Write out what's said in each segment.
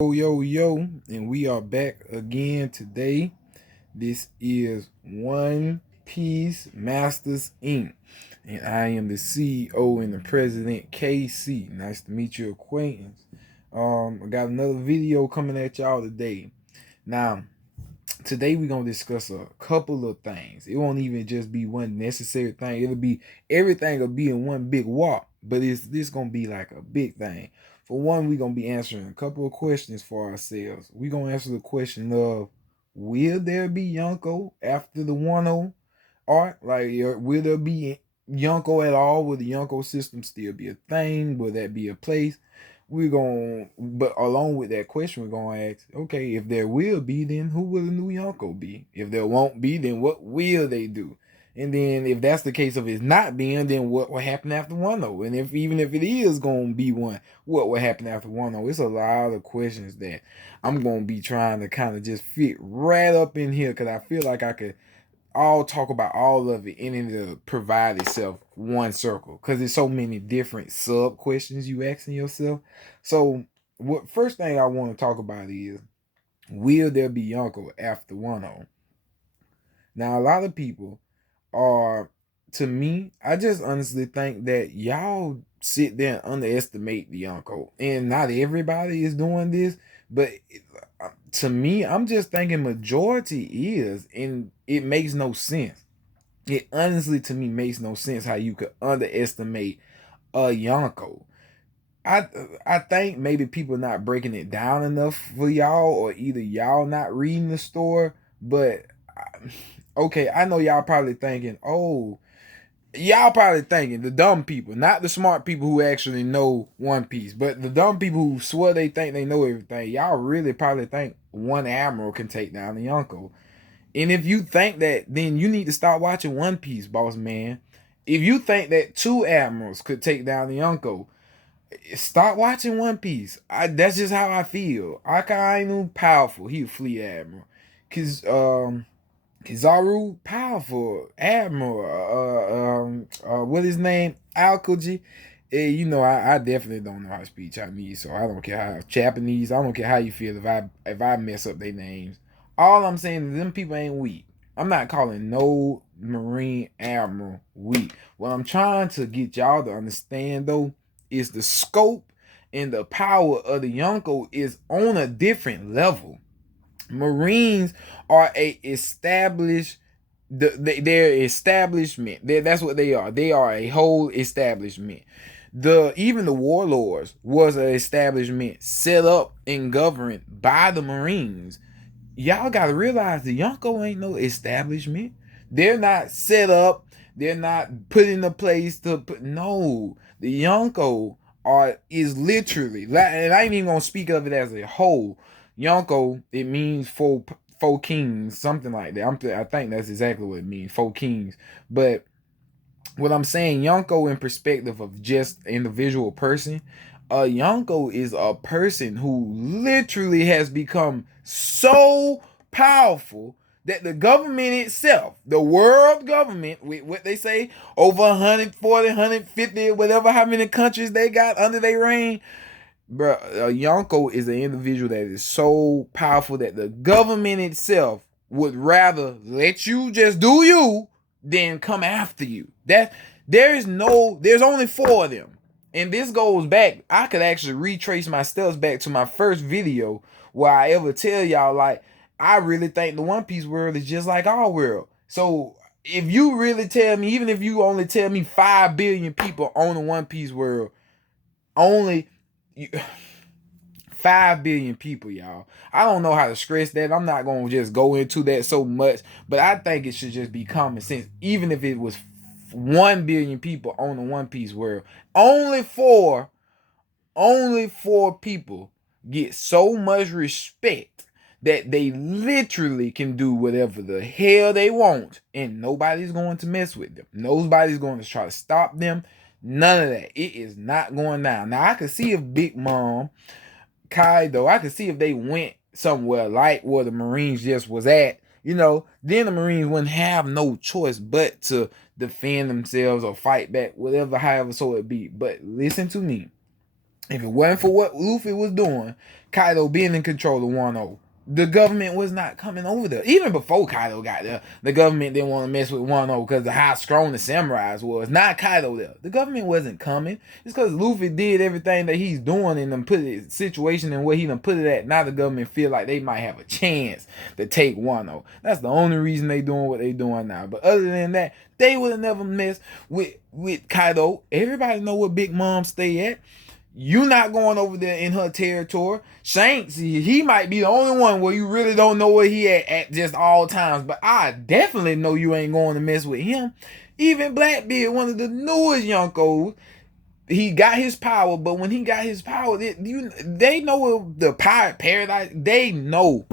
Yo, and we are back again today. This is One Piece Masters Inc. And I am the CEO and the president, KC. Nice to meet your acquaintance. I got another video coming at y'all today. Now, today we're gonna discuss a couple of things. It won't even just be one necessary thing. It'll be everything will be in one big walk, but it's this gonna be like a big thing. For one, we're gonna be answering a couple of questions for ourselves. We're gonna answer the question of will there be Yonko after the Wano art? Like will there be Yonko at all? Will the Yonko system still be a thing? Will that be a place? But along with that question, we're gonna ask, okay, if there will be, then who will the new Yonko be? If there won't be, then what will they do? And then if that's the case of it not being, then what will happen after Wano? And if even if it is gonna be one, what will happen after Wano? It's a lot of questions that I'm gonna be trying to kind of just fit right up in here because I feel like I could all talk about all of it and it'll provide itself one circle because there's so many different sub questions you asking yourself. So what first thing I want to talk about is will there be Yonko after Wano? Now a lot of people are, to me, I just honestly think that y'all sit there and underestimate the Yonko. And not everybody is doing this, but to me, I'm just thinking majority is, and it makes no sense. It honestly to me makes no sense how you could underestimate a Yonko. I I think maybe people not breaking it down enough for y'all, or either y'all not reading the store. But okay, I know y'all probably thinking, oh, y'all probably thinking the dumb people, not the smart people who actually know One Piece, but the dumb people who swear they think they know everything. Y'all really probably think one admiral can take down the Yonko. And if you think that, then you need to start watching One Piece, boss man. If you think that two admirals could take down the Yonko, start watching One Piece. That's just how I feel. Akainu powerful. He a fleet admiral. Cause Kizaru powerful admiral. What his name? Alkoji. You know, I definitely don't know how to speak Chinese, so I don't care how Japanese. I don't care how you feel if I mess up their names. All I'm saying is them people ain't weak. I'm not calling no Marine Admiral weak. What I'm trying to get y'all to understand though is the scope and the power of the Yonko is on a different level. Marines are a established they're establishment. That's what they are. They are a whole establishment. Even the warlords was an establishment set up and governed by the Marines. Y'all gotta realize the Yonko ain't no establishment. They're not set up. They're not put in a place to put. No, the Yonko is literally, and I ain't even gonna speak of it as a whole. Yonko, it means four kings, something like that. I think that's exactly what it means, four kings. But what I'm saying, Yonko in perspective of just individual person, a Yonko is a person who literally has become so powerful that the government itself, the world government, with what they say, over 140, 150, whatever, how many countries they got under their reign, bro, Yonko is an individual that is so powerful that the government itself would rather let you just do you than come after you. There's only four of them. And this goes back, I could actually retrace my steps back to my first video where I ever tell y'all, like, I really think the One Piece world is just like our world. So if you really tell me, even if you only tell me 5 billion people own the One Piece world, only you, 5 billion people, y'all. I don't know how to stress that. I'm not going to just go into that so much, but I think it should just be common sense. Even if it was 1 billion people on the One Piece world, only four people get so much respect that they literally can do whatever the hell they want and nobody's going to mess with them. Nobody's going to try to stop them. None of that. It is not going down. Now I can see if Big Mom, Kaido, I could see if they went somewhere like where the Marines just was at, then the Marines wouldn't have no choice but to defend themselves or fight back, whatever, however so it be. But listen to me. If it wasn't for what Luffy was doing, Kaido being in control of Wano, the government was not coming over there. Even before Kaido got there, the government didn't want to mess with Wano because of how strong the samurais was. Not Kaido there. The government wasn't coming. It's because Luffy did everything that he's doing and then put his situation and where he done put it at. Now the government feel like they might have a chance to take Wano. That's the only reason they doing what they doing now. But other than that, they would have never messed with Kaido. Everybody know where Big Mom stay at. You not going over there in her territory. Shanks, he might be the only one where you really don't know where he at just all times. But I definitely know you ain't going to mess with him. Even Blackbeard, one of the newest Yonkos, he got his power. But when he got his power, they know the pirate paradise. They know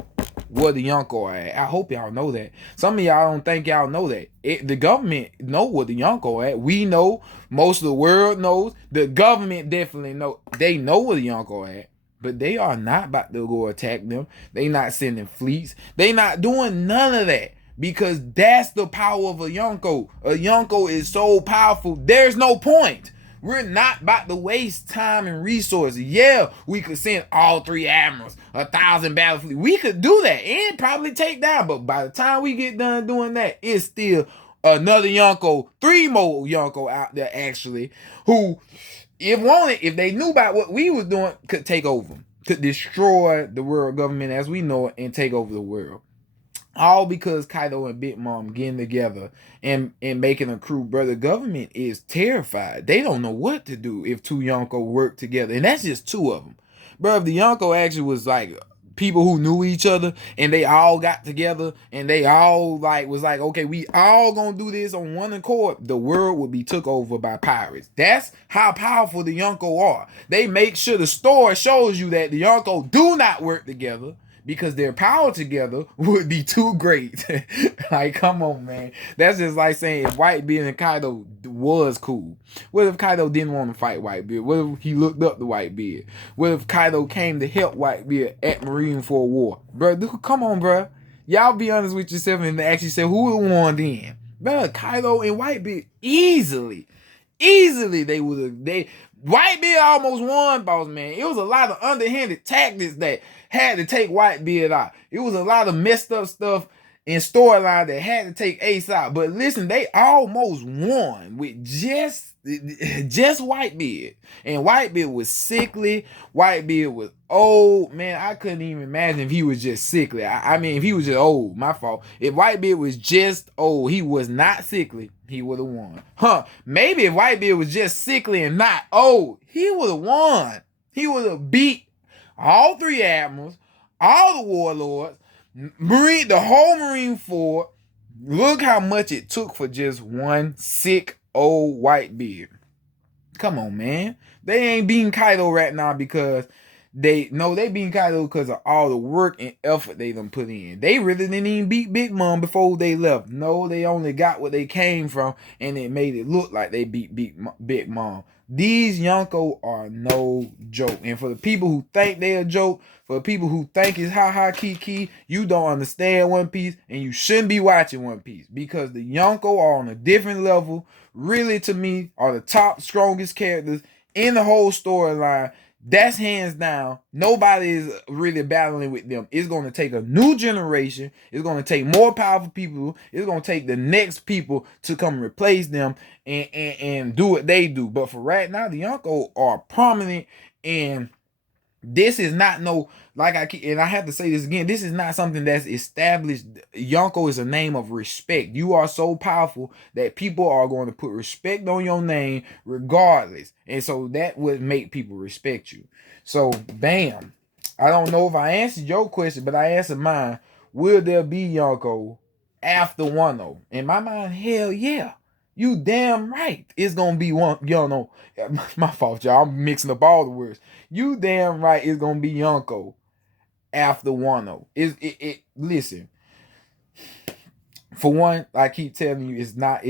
where the Yonko are at. I hope y'all know that. Some of y'all don't think y'all know that. The government know where the Yonko are at. We know. Most of the world knows. The government definitely know. They know where the Yonko are at. But they are not about to go attack them. They not sending fleets. They not doing none of that. Because that's the power of a Yonko. A Yonko is so powerful. There's no point. We're not about to waste time and resources. Yeah, we could send all 3 admirals, 1,000 battle fleet. We could do that and probably take down. But by the time we get done doing that, it's still another Yonko, 3 more Yonko out there actually, who, if they knew about what we was doing, could take over, could destroy the world government as we know it and take over the world. All because Kaido and Big Mom getting together and making a crew. Brother, the government is terrified. They don't know what to do if 2 Yonko work together. And that's just 2 of them. Bro, if the Yonko actually was like people who knew each other and they all got together and they all was like, okay, we all gonna do this on one accord, the world would be took over by pirates. That's how powerful the Yonko are. They make sure the story shows you that the Yonko do not work together, because their power together would be too great. Like, come on, man. That's just like saying if Whitebeard and Kaido was cool. What if Kaido didn't want to fight Whitebeard? What if he looked up to Whitebeard? What if Kaido came to help Whitebeard at Marineford War? Bro, come on, bro. Y'all be honest with yourself and actually say who would have won then. Bro, Kaido and Whitebeard easily they would have. Whitebeard almost won, boss man. It was a lot of underhanded tactics that had to take Whitebeard out. It was a lot of messed up stuff in storyline that had to take Ace out. But listen, they almost won with just Whitebeard. And Whitebeard was sickly. Whitebeard was old. Man, I couldn't even imagine if he was just sickly. I mean, if he was just old, my fault. If Whitebeard was just old, he was not sickly, he would have won. Maybe if Whitebeard was just sickly and not old, he would have won. He would have beat all 3 admirals, all the warlords, the whole Marineford. Look how much it took for just one sick old Whitebeard. Come on, man. They ain't beating Kaido right now because they beating Kaido because of all the work and effort they done put in. They really didn't even beat Big Mom before they left. No, they only got what they came from, and it made it look like they beat Big Mom. These Yonko are no joke. And for the people who think they're a joke, for the people who think it's ha kiki, you don't understand One Piece, and you shouldn't be watching One Piece, because the Yonko are on a different level. Really, to me, are the top strongest characters in the whole storyline. That's hands down. Nobody is really battling with them. It's going to take a new generation. It's going to take more powerful people. It's going to take the next people to come replace them and do what they do. But for right now, the Yonko are prominent, and this is not I have to say this again, this is not something that's established. Yonko is a name of respect. You are so powerful that people are going to put respect on your name regardless. And so that would make people respect you. So, bam. I don't know if I answered your question, but I answered mine. Will there be Yonko after Wano? In my mind, hell yeah. You damn right it's gonna be one Yonko. My fault, y'all. I'm mixing up all the words. You damn right it's gonna be Yonko after Wano. Listen. For one, I keep telling you, it's not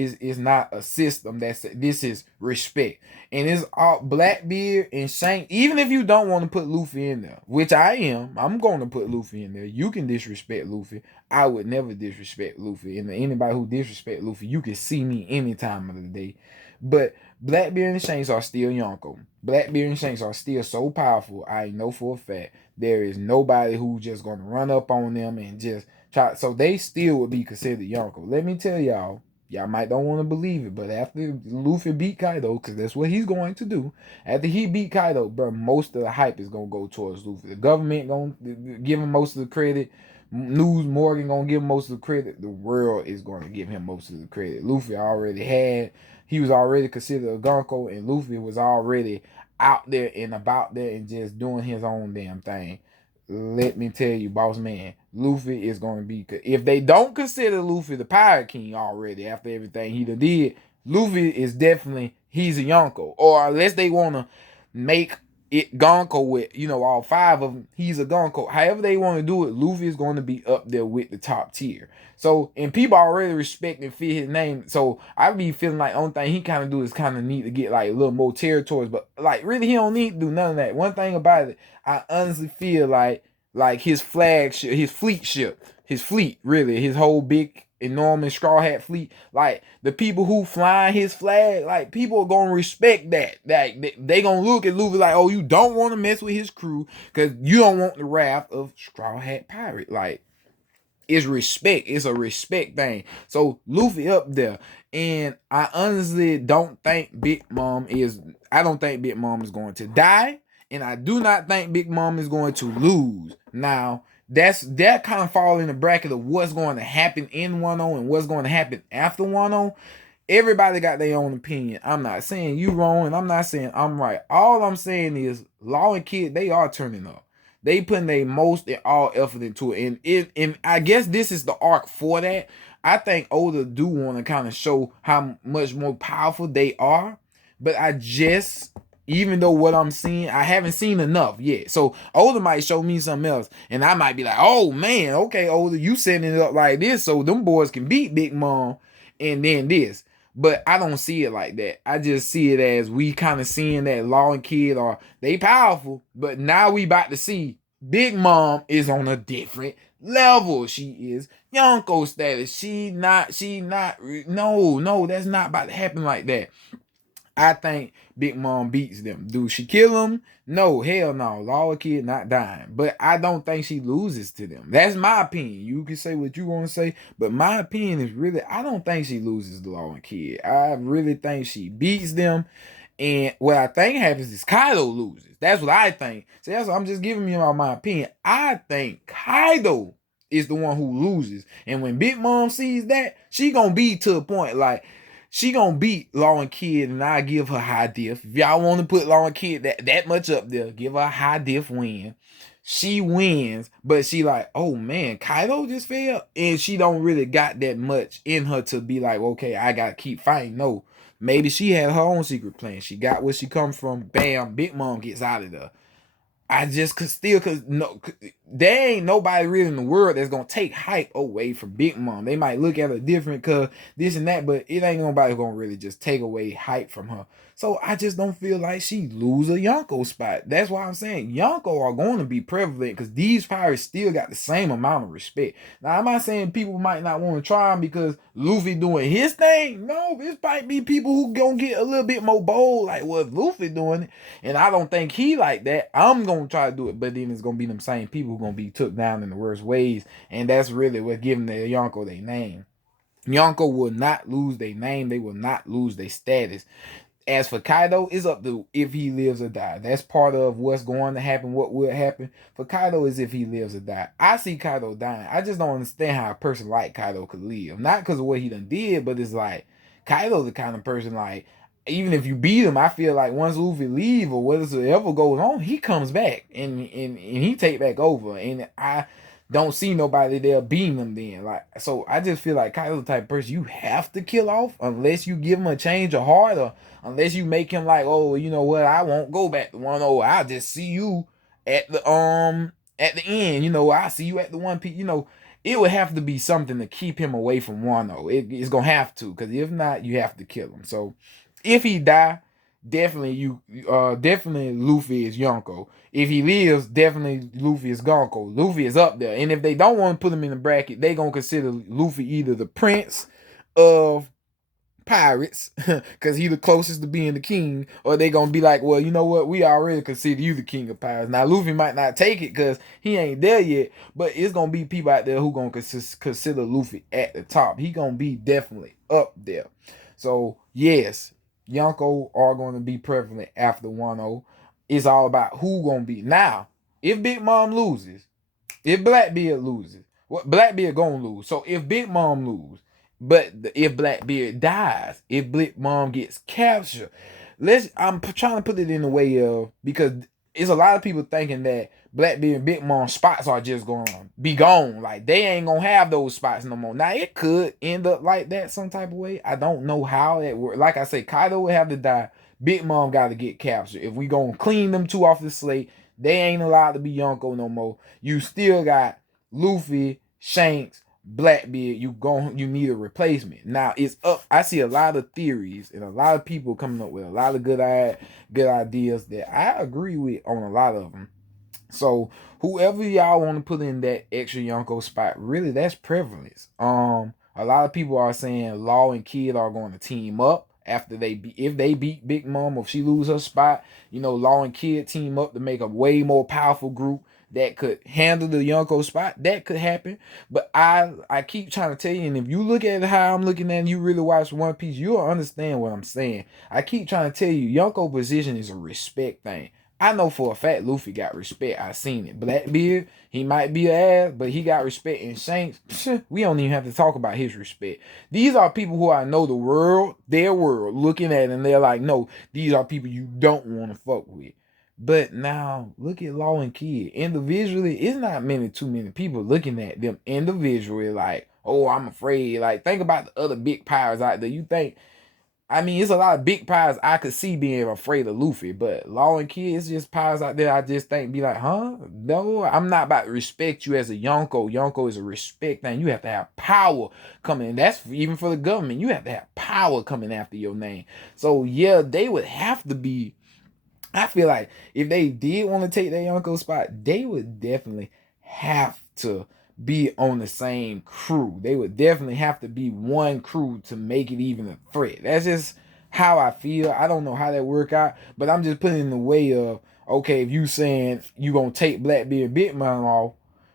a system. This is respect. And it's all Blackbeard and Shank. Even if you don't want to put Luffy in there, which I am, I'm going to put Luffy in there. You can disrespect Luffy. I would never disrespect Luffy. And anybody who disrespect Luffy, you can see me any time of the day. But Blackbeard and Shanks are still Yonko. Blackbeard and Shanks are still so powerful. I know for a fact there is nobody who just gonna run up on them and just try. So they still would be considered Yonko. Let me tell y'all. Y'all might don't want to believe it, but after Luffy beat Kaido, because that's what he's going to do. After he beat Kaido, bro, most of the hype is gonna go towards Luffy. The government gonna give him most of the credit. News Morgan gonna give him most of the credit. The world is gonna give him most of the credit. Luffy already had. He was already considered a Gonko, and Luffy was already out there and about there and just doing his own damn thing. Let me tell you, boss man, Luffy is going to be. If they don't consider Luffy the Pirate King already after everything he done did, Luffy is definitely he's a Yonko. Or unless they want to make it Gonko with all five of them, he's a Gonko. However they want to do it, Luffy is going to be up there with the top tier. So, and people already respect and fit his name. So I be feeling like the only thing he kind of do is kind of need to get like a little more territories. But like really, he don't need to do none of that. One thing about it, I honestly feel like his flagship, his fleet, really, his whole big enormous straw hat fleet, like the people who fly his flag, like people are gonna respect that. Like they gonna look at Luffy like, oh, you don't want to mess with his crew because you don't want the wrath of straw hat pirate. Like it's respect. It's a respect thing. So Luffy up there. And I honestly don't think Big Mom is going to die. And I do not think Big Mom is going to lose. Now, that kind of fall in the bracket of what's going to happen in Wano and what's going to happen after Wano. Everybody got their own opinion. I'm not saying you wrong and I'm not saying I'm right. All I'm saying is Law and Kid, they are turning up. They putting their most and all effort into it. And I guess this is the arc for that. I think Oda do want to kind of show how much more powerful they are. But even though what I'm seeing, I haven't seen enough yet. So Oda might show me something else. And I might be like, oh man, okay, Oda, you setting it up like this so them boys can beat Big Mom and then this. But I don't see it like that. I just see it as we kind of seeing that Law and Kid they powerful, but now we about to see Big Mom is on a different level. She is Yonko status. No, that's not about to happen like that. I think Big Mom beats them. Do she kill them? No, hell no. Law and Kid not dying. But I don't think she loses to them. That's my opinion. You can say what you want to say, but my opinion is really, I don't think she loses to Law and Kid. I really think she beats them. And what I think happens is Kaido loses. That's what I think. So that's what I'm just giving you my opinion. I think Kaido is the one who loses. And when Big Mom sees that, she gonna be to a point like she gonna beat Law and Kid, and I give her high diff. If y'all want to put Law and Kid that much up there, give her a high diff win. She wins, but she like, oh man, Kaido just fell, and she don't really got that much in her to be like, okay, I gotta keep fighting. No, maybe she had her own secret plan. She got where she come from. Bam, Big Mom gets out of there. I just there ain't nobody really in the world that's gonna take hype away from Big Mom. They might look at her different cause this and that, but it ain't nobody gonna really just take away hype from her. So I just don't feel like she lose a Yonko spot. That's why I'm saying Yonko are going to be prevalent because these pirates still got the same amount of respect. Now I'm not saying people might not want to try him because Luffy doing his thing. No, this might be people who gonna get a little bit more bold like what Luffy doing it. And I don't think he like that. I'm gonna try to do it, but then it's gonna be them same people who gonna be took down in the worst ways. And that's really what giving the Yonko their name. Yonko will not lose their name. They will not lose their status. As for Kaido, it's up to if he lives or die. That's part of what's going to happen, what will happen. For Kaido is if he lives or die. I see Kaido dying. I just don't understand how a person like Kaido could live. Not because of what he done did, but it's like Kaido's the kind of person like, even if you beat him, I feel like once Luffy leave or whatever goes on, he comes back and he take back over. And I don't see nobody there beating him then. Like, so I just feel like Kaido's the type of person you have to kill off unless you give him a change of heart or unless you make him like, oh, you know what, I won't go back to 1-0. I'll just see you at the end. You know, I'll see you at the 1 Piece. You know, it would have to be something to keep him away from 1-0. It's gonna have to, because if not, you have to kill him. So if he die, definitely definitely Luffy is Yonko. If he lives, definitely Luffy is Gonko. Luffy is up there. And if they don't want to put him in the bracket, they gonna consider Luffy either the prince of pirates because he the closest to being the king, or they gonna be like, well, you know what, we already consider you the king of pirates. Now Luffy might not take it because he ain't there yet, but it's gonna be people out there who gonna consider Luffy at the top. He gonna be definitely up there. So yes, Yonko are gonna be prevalent after 1-0. It's all about who gonna be. Now if Big Mom loses, if Blackbeard loses, what Blackbeard gonna lose. So if Big Mom lose, but if Blackbeard dies, if Big Mom gets captured, I'm trying to put it in the way of, because it's a lot of people thinking that Blackbeard and Big Mom spots are just gonna be gone. Like they ain't gonna have those spots no more. Now it could end up like that some type of way. I don't know how that works. Like I say, Kaido would have to die. Big Mom got to get captured. If we gonna clean them two off the slate, they ain't allowed to be Yonko no more. You still got Luffy, Shanks, Blackbeard. You need a replacement. Now it's up. I see a lot of theories and a lot of people coming up with a lot of good ideas that I agree with on a lot of them. So whoever y'all want to put in that extra Yonko spot, really that's prevalence. A lot of people are saying Law and Kid are going to team up after if they beat Big Mom, or if she lose her spot, Law and Kid team up to make a way more powerful group that could handle the Yonko spot. That could happen. But I keep trying to tell you, and if you look at how I'm looking at it, and you really watch One Piece, you'll understand what I'm saying. I keep trying to tell you, Yonko position is a respect thing. I know for a fact Luffy got respect. I seen it. Blackbeard, he might be an ass, but he got respect. And Shanks, we don't even have to talk about his respect. These are people who I know their world, looking at it, and they're like, no, these are people you don't want to fuck with. But now look at Law and Kid. Individually, it's not too many people looking at them individually like, oh, I'm afraid. Like, think about the other big pirates out there. You think, it's a lot of big pirates I could see being afraid of Luffy, but Law and Kid, it's just pirates out there I just think be like, huh? No, I'm not about to respect you as a Yonko. Yonko is a respect thing. You have to have power coming in. That's even for the government. You have to have power coming after your name. So yeah, they would have to be. I feel like if they did want to take that Yonko spot, they would definitely have to be on the same crew. They would definitely have to be one crew to make it even a threat. That's just how I feel. I don't know how that work out, but I'm just putting in the way of, okay, if you saying you gonna take Blackbeard Big Mom off,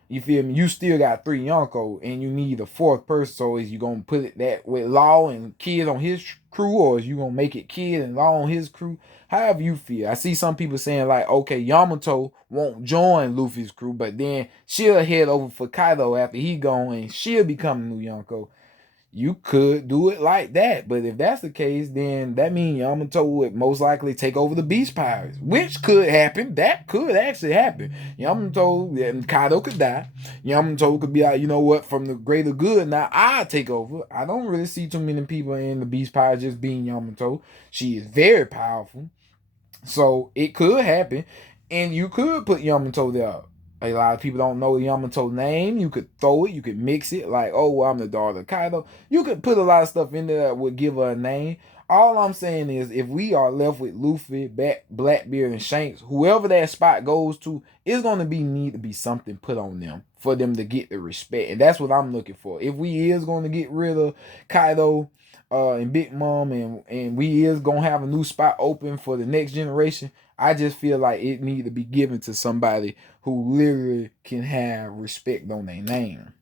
you feel me? You still got 3 Yonko, and you need a 4th person. So is you gonna put it that with Law and Kid on his crew, or is you gonna make it Kid and Law on his crew? However you feel. I see some people saying like, okay, Yamato won't join Luffy's crew, but then she'll head over for Kaido after he gone, and she'll become the new Yonko. You could do it like that, but if that's the case, then that means Yamato would most likely take over the Beast Pirates, which could happen. That could actually happen. Yamato and Kaido could die. Yamato could be like, you know what, from the greater good, now I take over. I don't really see too many people in the Beast Pirates just being Yamato. She is very powerful. So it could happen, and you could put Yamato there. A lot of people don't know Yamato's name. You could throw it, you could mix it, like, oh, well, I'm the daughter of Kaido. You could put a lot of stuff in there that would give her a name. All I'm saying is, if we are left with Luffy, Blackbeard, and Shanks, whoever that spot goes to, it's gonna need to be something put on them for them to get the respect, and that's what I'm looking for. If we is going to get rid of Kaido, and Big Mom, and we is gonna have a new spot open for the next generation, I just feel like it need to be given to somebody who literally can have respect on their name.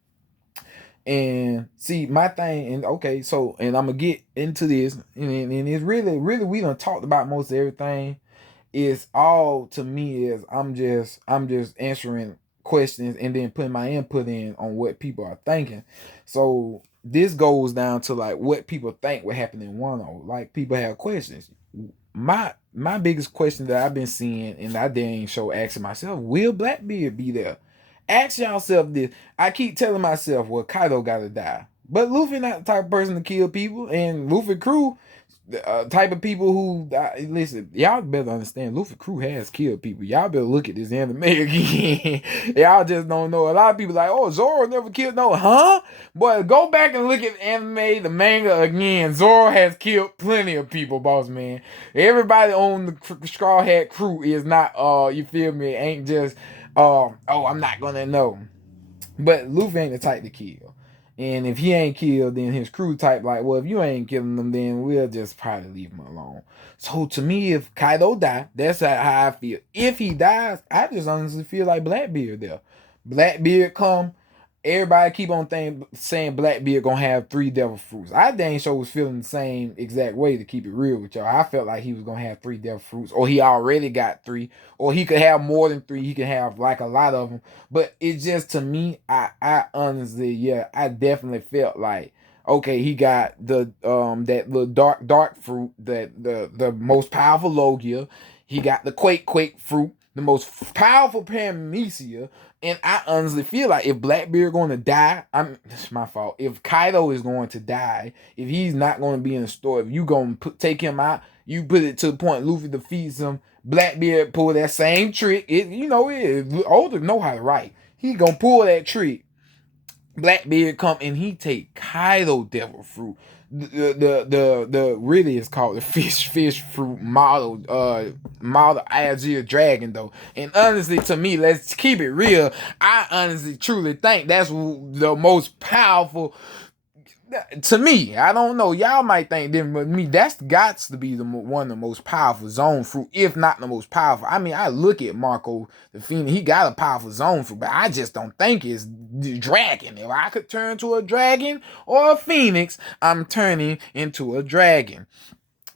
And see, my thing, and okay, so, and I'm gonna get into this, and it's really, really, we done talked about most everything. It's all, to me, is I'm just answering questions and then putting my input in on what people are thinking. So this goes down to like what people think would happen in Wano. Like, people have questions. My biggest question that I've been seeing, and I didn't show asking myself, will Blackbeard be there? Ask yourself this. I keep telling myself, well, Kaido gotta die. But Luffy not the type of person to kill people, and Luffy crew, type of people who listen. Y'all better understand. Luffy crew has killed people. Y'all better look at this anime again. Y'all just don't know. A lot of people like, oh, Zoro never killed no, huh? But go back and look at the anime, the manga again. Zoro has killed plenty of people, boss man. Everybody on the Straw Hat crew is not. You feel me? Ain't just. Oh, I'm not gonna know. But Luffy ain't the type to kill. And if he ain't killed, then his crew type like, well, if you ain't killing them, then we'll just probably leave him alone. So to me, if Kaido die, that's how I feel. If he dies, I just honestly feel like Blackbeard there. Blackbeard come, everybody keep on saying Blackbeard gonna have 3 devil fruits. I dang sure was feeling the same exact way, to keep it real with y'all. I felt like he was gonna have 3 devil fruits, or he already got 3, or he could have more than 3. He could have like a lot of them. But it just, to me, I honestly, yeah, I definitely felt like, okay, he got the that little dark fruit, that the most powerful Logia. He got the quake fruit, the most powerful Paramecia. And I honestly feel like if Blackbeard going to die, it's my fault. If Kaido is going to die, if he's not going to be in the store, if you going to take him out, you put it to the point Luffy defeats him, Blackbeard pull that same trick. Older know how to write. He gonna pull that trick. Blackbeard come and he take Kaido devil fruit. The really is called the fish fruit model Azure Dragon though. And honestly, to me, let's keep it real, I honestly truly think that's the most powerful. To me, I don't know. Y'all might think different, but me, that's got to be one of the most powerful zone fruit, if not the most powerful. I mean, I look at Marco the Phoenix. He got a powerful zone fruit, but I just don't think it's the dragon. If I could turn to a dragon or a phoenix, I'm turning into a dragon.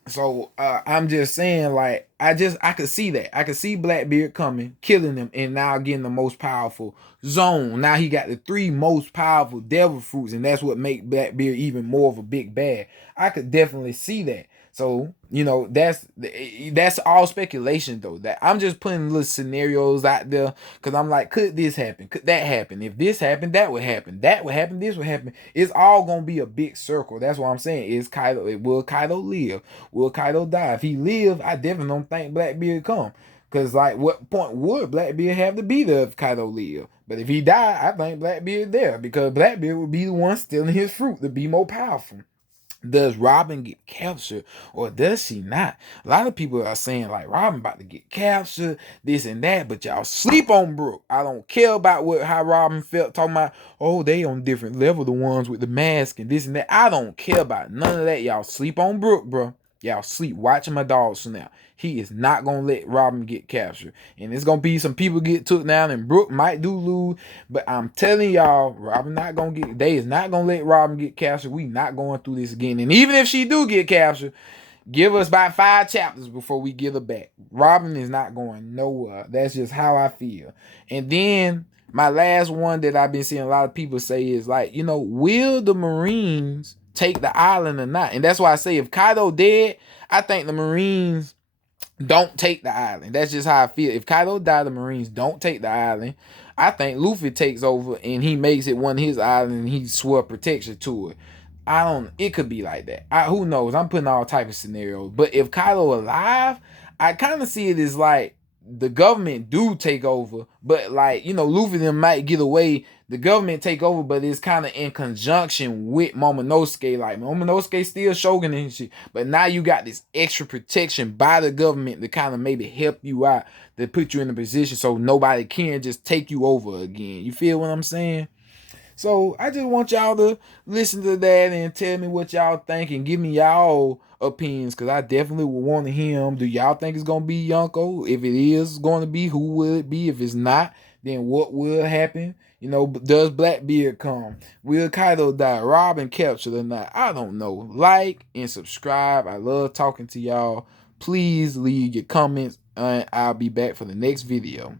So I'm just saying, like, I could see that. I could see Blackbeard coming, killing him, and now getting the most powerful zone. Now he got the 3 most powerful devil fruits, and that's what make Blackbeard even more of a big bad. I could definitely see that. So, that's all speculation though. That I'm just putting little scenarios out there, because I'm like, could this happen? Could that happen? If this happened, that would happen. That would happen. This would happen. It's all gonna be a big circle. That's what I'm saying. Will Kaido live? Will Kaido die? If he live, I definitely don't think Blackbeard come. Cause like, what point would Blackbeard have to be there if Kaido live? But if he die, I think Blackbeard there, because Blackbeard would be the one stealing his fruit to be more powerful. Does Robin get captured, or does she not? A lot of people are saying like Robin about to get captured, this and that, but y'all sleep on Brooke. I don't care about how Robin felt, talking about, oh, they on different level, the ones with the mask and this and that. I don't care about none of that. Y'all sleep on Brooke, bro. Y'all sleep watching my dog now. He is not gonna let Robin get captured, and it's gonna be some people get took down, and Brooke might do lose. But I'm telling y'all, they is not gonna let Robin get captured. We not going through this again. And even if she do get captured, give us about 5 chapters before we give her back. Robin is not going nowhere. That's just how I feel. And then my last one that I've been seeing a lot of people say is like, will the Marines take the island or not? And that's why I say, if Kaido dead, I think the Marines don't take the island. That's just how I feel. If Kaido died, the Marines don't take the island. I think Luffy takes over and he makes it one of his island, and he swear protection to it. It could be like that. Who knows? I'm putting all type of scenarios. But if Kaido alive, I kind of see it as like the government do take over, but like, Luffy them might get away. The government take over, but it's kind of in conjunction with Momonosuke. Like, Momonosuke still shogun and shit, but now you got this extra protection by the government to kind of maybe help you out, to put you in a position so nobody can just take you over again. You feel what I'm saying? So I just want y'all to listen to that and tell me what y'all think, and give me y'all opinions, because I definitely would want to hear them. Do y'all think it's going to be Yonko? If it is going to be, who will it be? If it's not, then what will happen? Does Blackbeard come? Will Kaido die? Robin captured or not? I don't know. Like and subscribe. I love talking to y'all. Please leave your comments, and I'll be back for the next video.